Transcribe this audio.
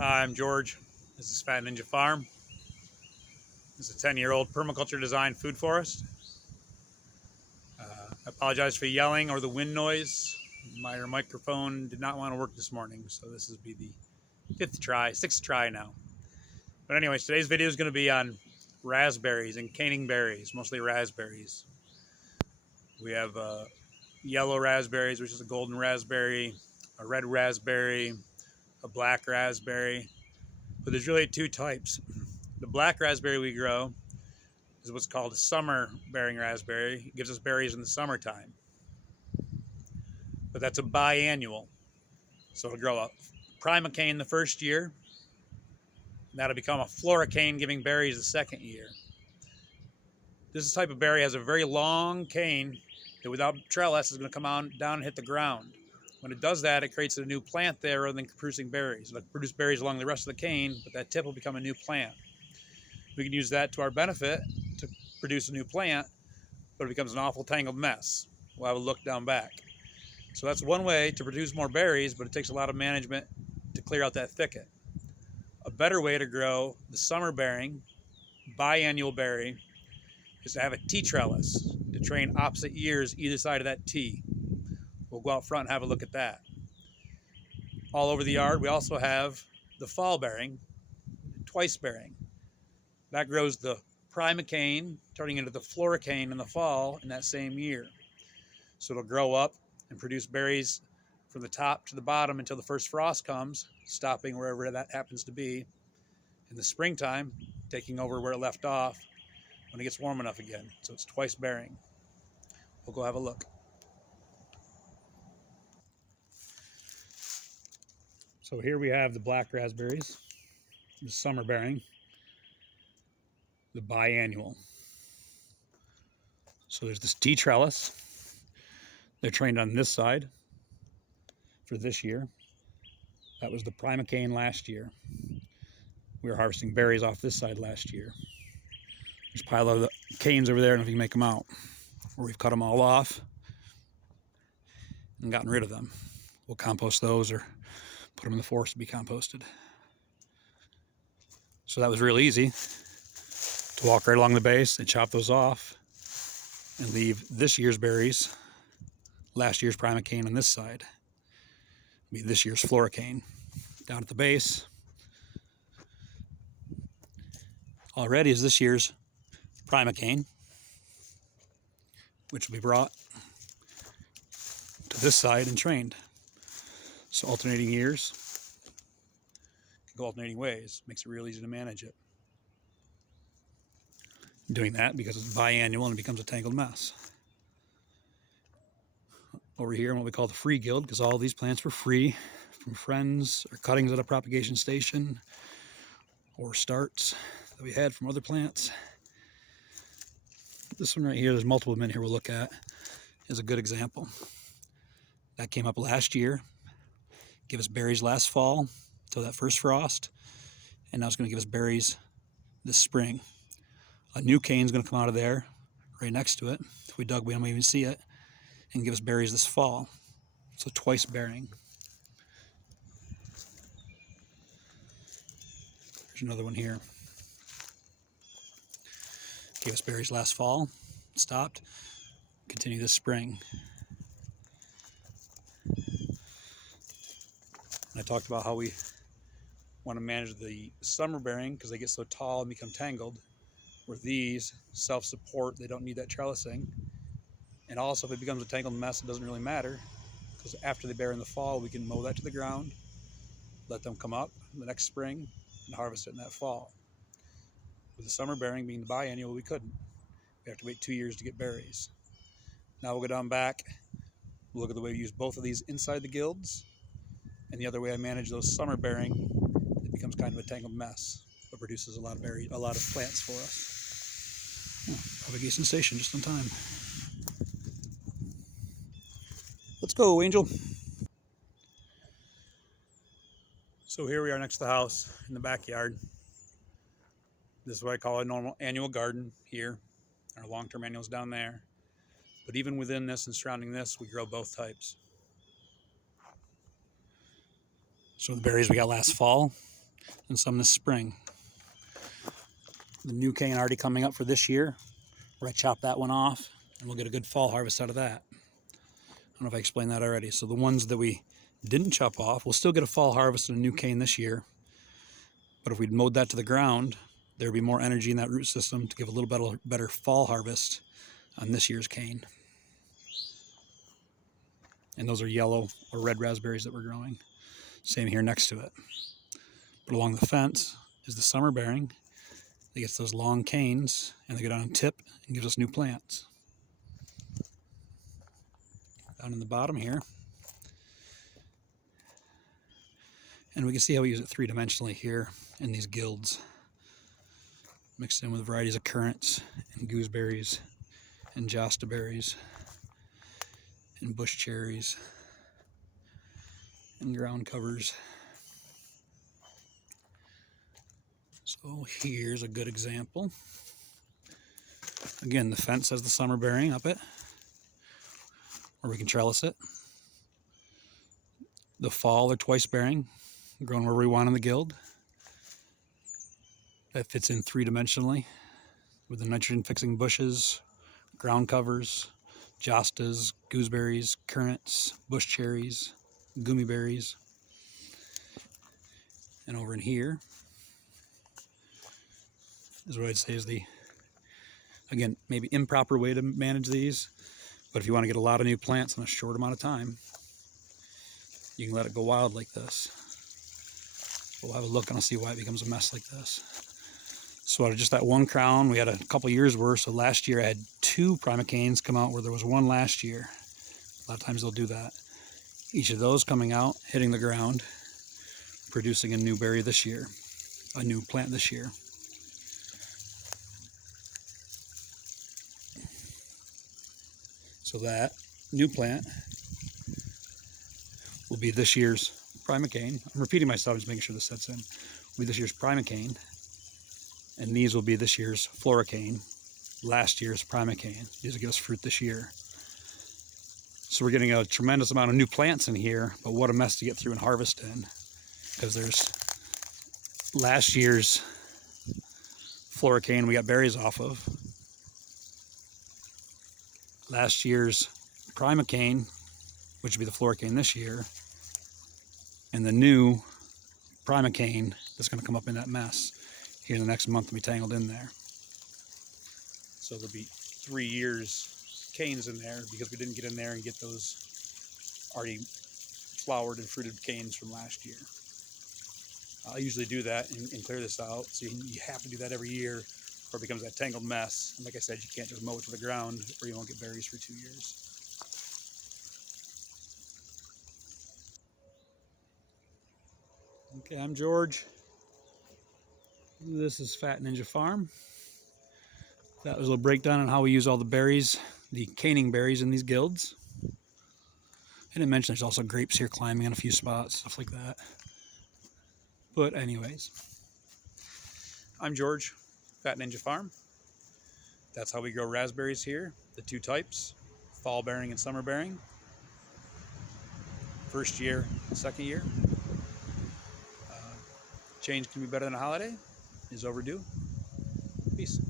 Hi, I'm George. This is Phat Ninja Farm. This is a 10-year-old permaculture designed food forest. I apologize for yelling or the wind noise. My microphone did not want to work this morning, so this will be the sixth try now. But anyways, today's video is going to be on raspberries and caning berries, mostly raspberries. We have yellow raspberries, which is a golden raspberry, a red raspberry, a black raspberry. But there's really two types. The black raspberry we grow is what's called a summer bearing raspberry. It gives us berries in the summertime. But that's a biannual. So it'll grow up primocane the first year. That'll become a floricane giving berries the second year. This type of berry has a very long cane that without trellis is going to come on down and hit the ground. When it does that, it creates a new plant there rather than producing berries. It'll produce berries along the rest of the cane, but that tip will become a new plant. We can use that to our benefit to produce a new plant, but it becomes an awful tangled mess. We'll have a look down back. So that's one way to produce more berries, but it takes a lot of management to clear out that thicket. A better way to grow the summer bearing biannual berry is to have a T trellis to train opposite years either side of that T. We'll go out front and have a look at that. All over the yard, we also have the fall bearing, twice bearing. That grows the primocane, turning into the floricane in the fall in that same year. So it'll grow up and produce berries from the top to the bottom until the first frost comes, stopping wherever that happens to be. In the springtime, taking over where it left off when it gets warm enough again. So it's twice bearing. We'll go have a look. So here we have the black raspberries, the summer bearing, the biannual. So there's this T trellis. They're trained on this side for this year. That was the primocane last year. We were harvesting berries off this side last year. There's a pile of the canes over there, I don't know if you can make them out, where we've cut them all off and gotten rid of them. We'll compost those or put them in the forest to be composted. So that was real easy to walk right along the base and chop those off and leave this year's berries, last year's primocane on this side, be this year's floricane. Down at the base already is this year's primocane, which will be brought to this side and trained. So alternating years can go alternating ways. Makes it real easy to manage it. I'm doing that because it's biannual and it becomes a tangled mess. Over here in what we call the free guild, because all these plants were free from friends or cuttings at a propagation station or starts that we had from other plants. This one right here, there's multiple of them in here we'll look at, is a good example. That came up last year, gave us berries last fall until that first frost, and now it's going to give us berries this spring. A new cane is going to come out of there right next to it. If we dug, we don't even see it, and give us berries this fall. So twice bearing. There's another one here. Gave us berries last fall, stopped, continue this spring. I talked about how we want to manage the summer bearing because they get so tall and become tangled, where these self-support, they don't need that trellising. And also if it becomes a tangled mess, it doesn't really matter, because after they bear in the fall, we can mow that to the ground, let them come up the next spring, and harvest it in that fall. With the summer bearing being the biannual, we couldn't. We have to wait 2 years to get berries. Now we'll go down back, we'll look at the way we use both of these inside the guilds, and the other way I manage those summer bearing, it becomes kind of a tangled mess, but produces a lot of berries, a lot of plants for us. Oh, propagation station just on time. Let's go, Angel. So here we are next to the house in the backyard. This is what I call a normal annual garden here. Our long-term annuals down there. But even within this and surrounding this, we grow both types. So the berries we got last fall, and some this spring. The new cane already coming up for this year, where I chop that one off, and we'll get a good fall harvest out of that. I don't know if I explained that already. So the ones that we didn't chop off, we'll still get a fall harvest and a new cane this year. But if we'd mowed that to the ground, there'd be more energy in that root system to give a little better fall harvest on this year's cane. And those are yellow or red raspberries that we're growing. Same here next to it. But along the fence is the summer bearing. It gets those long canes, and they go down and tip and gives us new plants. Down in the bottom here. And we can see how we use it three-dimensionally here in these guilds. Mixed in with varieties of currants and gooseberries and josta berries and bush cherries and ground covers. So here's a good example. Again, the fence has the summer bearing up it, or we can trellis it. The fall, they're twice bearing, grown where we want in the guild. That fits in three-dimensionally with the nitrogen-fixing bushes, ground covers, jostas, gooseberries, currants, bush cherries, gummy berries. And over in here is what I'd say is the, again, maybe improper way to manage these, but if you want to get a lot of new plants in a short amount of time, you can let it go wild like this. We'll have a look and I'll see why it becomes a mess like this. So out of just that one crown, we had a couple years worth. So last year I had 2 primocanes come out where there was 1 last year. A lot of times they'll do that. Each of those coming out, hitting the ground, producing a new berry this year, a new plant this year. So that new plant will be this year's primocane. I'm repeating myself, just making sure this sets in. Will be this year's primocane, and these will be this year's floricane, last year's primocane. These will give us fruit this year. So we're getting a tremendous amount of new plants in here, but what a mess to get through and harvest in, because there's last year's floricane we got berries off of. Last year's primocane, which would be the floricane this year, and the new primocane that's going to come up in that mess here in the next month and be tangled in there. So there'll be 3 years canes in there because we didn't get in there and get those already flowered and fruited canes from last year. I usually do that and clear this out, so you have to do that every year or it becomes that tangled mess. And like I said, you can't just mow it to the ground or you won't get berries for 2 years. Okay, I'm George. This is Phat Ninja Farm. That was a little breakdown on how we use all the berries, the caning berries in these guilds. I didn't mention there's also grapes here climbing in a few spots, stuff like that. But anyways, I'm George, Phat Ninja Farm. That's how we grow raspberries here, the 2 types, fall bearing and summer bearing. First year, second year. Change can be better than a holiday is overdue. Peace.